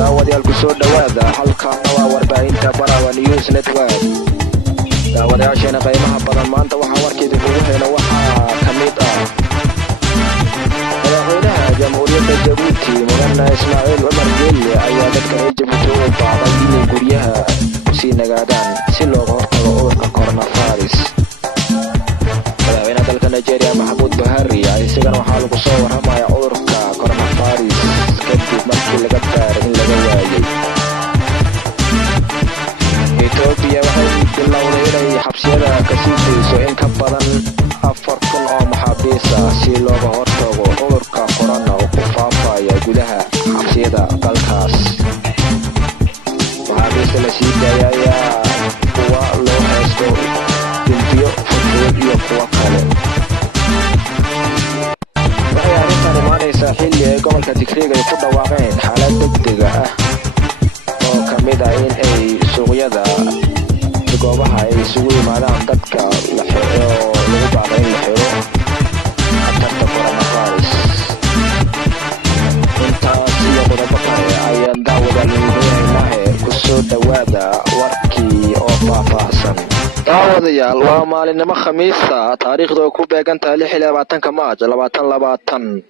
daawadayaal ku soo dhawaada halkaana waa warbaahinta Barawa News Network. daawadayaasheena qiimaha badan maanta waxaa warkeeda ugu helo waxaa ka mid ah madaxweynaha jamhuuriyadda Jabuuti mudane Ismaaciil Cumar Geelle ayaa dadka reer Jabuuti u baaqay inay guryaha sii nagaadaan si looga hortago cudurka coronavirus. madaxweynaha dalka Nigeria Muhammadu Buhari isagana waxaa lagu soo waramayaa cudurka coronavirus kadib markii laga baaray in laga waayay. Ethiopia waxay bilowday inay xabsiyada ka sii deyso in ka badan 4,000 oo maxaabiis ah si looga hortago cudurka corona oo ku faafaya gudaha xabsiyada dalkaas. maxaabiista la sii daayay ayaa kuwa loo haysto dambiyo fudud iyo kuwa kale. waxay arrintan imaanaysaa xilli ay gobolka Tigreega ay ku dhawaaqeen xaalad degdeg ah oo ka mid ah in ay suuqyada goobaha ay isugu yimaadaan dadka la xiro lagu baaqay in la xiro khatarta coronavirus. intaas iyo qodobo kale ayaan daawadayaal ku soo dhawaada warkii oo faahfaahsan. daawadayaal waa maalinimo Khamiista taariikhdu ay ku beegan tahay 26 Maarch 2020.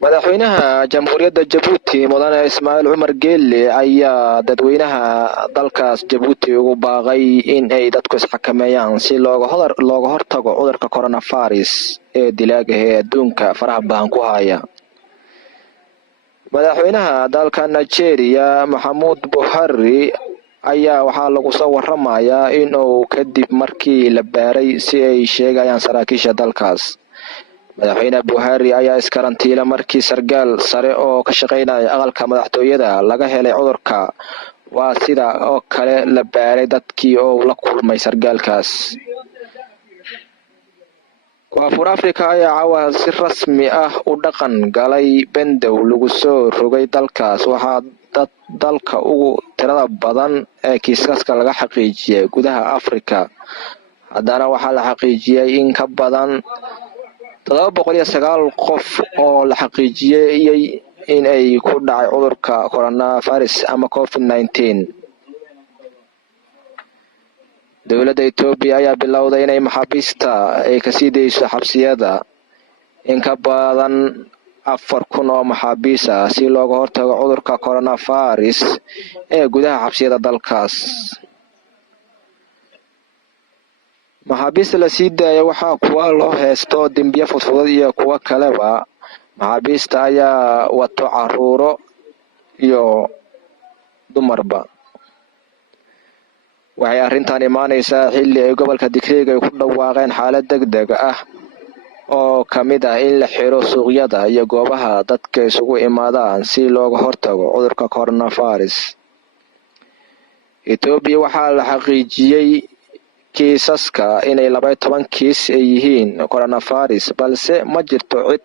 madaxweynaha jamhuuriyadda Jabuuti mudane Ismaaciil Cumar Geelle ayaa dadweynaha dalkaas Jabuuti ugu baaqay in ay dadku isxakameeyaan si looga hortago cudurka coronavirus ee dilaaga ah ee adduunka faraha badan ku haya. madaxweynaha dalka Nigeria Muhammadu Buhari ayaa waxaa lagu soo waramayaa in uu kadib markii la baaray si ay sheegayaan saraakiisha dalkaas. madaxweyne Buhari ayaa iskarantiila markii sargaal sare oo ka shaqeynaya aqalka madaxtooyada laga helay cudurka. waa sida oo kale la baaray dadkii oo la kulmay sargaalkaas. Koonfur Afrika ayaa caawa si rasmi ah u dhaqan galay bandow lagu soo rogay dalkaas. waxaa dalka ugu tirada badan ee kiisaska laga xaqiijiyay gudaha Afrika. haddana waxaa la xaqiijiyay in ka badan 709 qof oo la xaqiijiyay in ay ku dhacay cudurka coronavirus ama COVID-19. dowladda Ethiopia ayaa bilowday inay maxaabiista ay ka sii deyso xabsiyada in ka badan 4,000 oo maxaabiis ah si looga hortago cudurka coronavirus ee gudaha xabsiyada dalkaas. maxaabiista la sii daaya waxaa kuwa loo haysto dambiyo fudud iyo kuwa kaleba. maxaabiista ayaa wato caruuro iyo dumarba. waxay arrintan imaanaysaa xilli ay gobolka Tigreega ay ku dhawaaqeen xaalad degdeg ah oo ka mid ah in la xiro suuqyada iyo goobaha dadka isugu imaadaan si looga hortago cudurka coronavirus. Ethiopia waxaa la xaqiijiyay kiisaska inay 12 kiis ay yihiin coronavirus balse ma jirto cid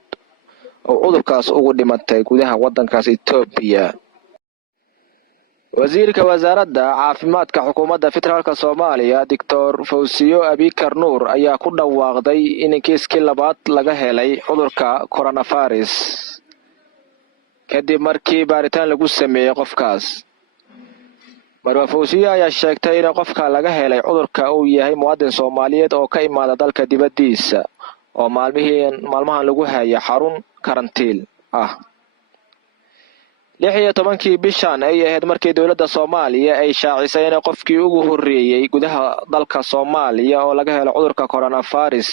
oo cudurkaas ugu dhimatay gudaha wadankaas Ethiopia. wasiirka wasaaradda caafimaadka xukuumadda federaalka Soomaaliya Dr. Fawziyo Abikar Nuur ayaa ku dhawaaqday in kiiskii labaad laga helay cudurka coronavirus kadib markii baaritaan lagu sameeyay qofkaas. Marwa Fawziyo ayaa sheegtay in qofka laga helay cudurka uu yahay muwaadin Soomaaliyeed oo ka imaada dalka dibadiisa oo maalmahan lagu hayay xarun karantiil ah. 16 bishan ay ahayd markii dowladda Soomaaliya ay shaacisay in qofkii ugu horeeyay gudaha dalka Soomaaliya oo laga helay cudurka coronavirus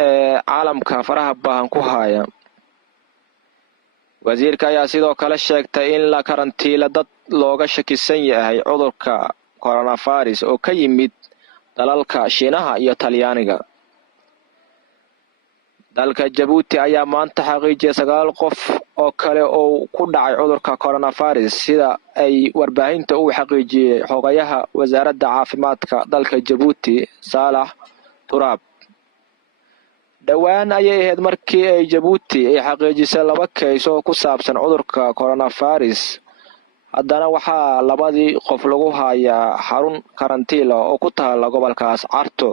ee caalamka faraha badan ku haya. wasiirka ayaa sidoo kale sheegtay in la karantiila dad looga shakisan yahay cudurka coronavirus oo ka yimid dalalka Shiinaha iyo Talyaaniga. dalka Jabuuti ayaa maanta xaqiijiyay 9 qof oo kale oo ku dhacay cudurka coronavirus sida ay warbaahinta u xaqiijiyay xogayaha wasaaradda caafimaadka dalka Jabuuti Saalax Turaab. dhawaan ayay ahayd markii ay Jabuuti ay xaqiijisay 2 keys oo ku saabsan cudurka coronavirus. haddana waxaa 2 qof lagu hayaa xarun karantiil oo ku taala gobolkaas Carto.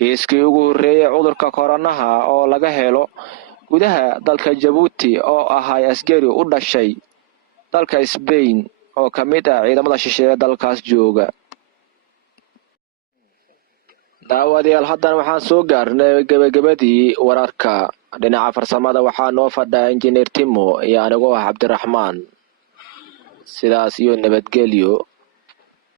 kiiskii ugu horeeyay cudurka coronaha oo laga helo gudaha dalka Jabuuti oo ahaa askari u dhashay dalka Spain oo ka mid ah ciidamada shisheeye dalkaas jooga. daawadayaal haddana waxaan soo gaarnay gabagabadii wararka. dhinaca farsamada waxaa noo fadhiya injineer Timo iyo anigoo ah Cabdiraxmaan. sidaas iyo nabadgelyo.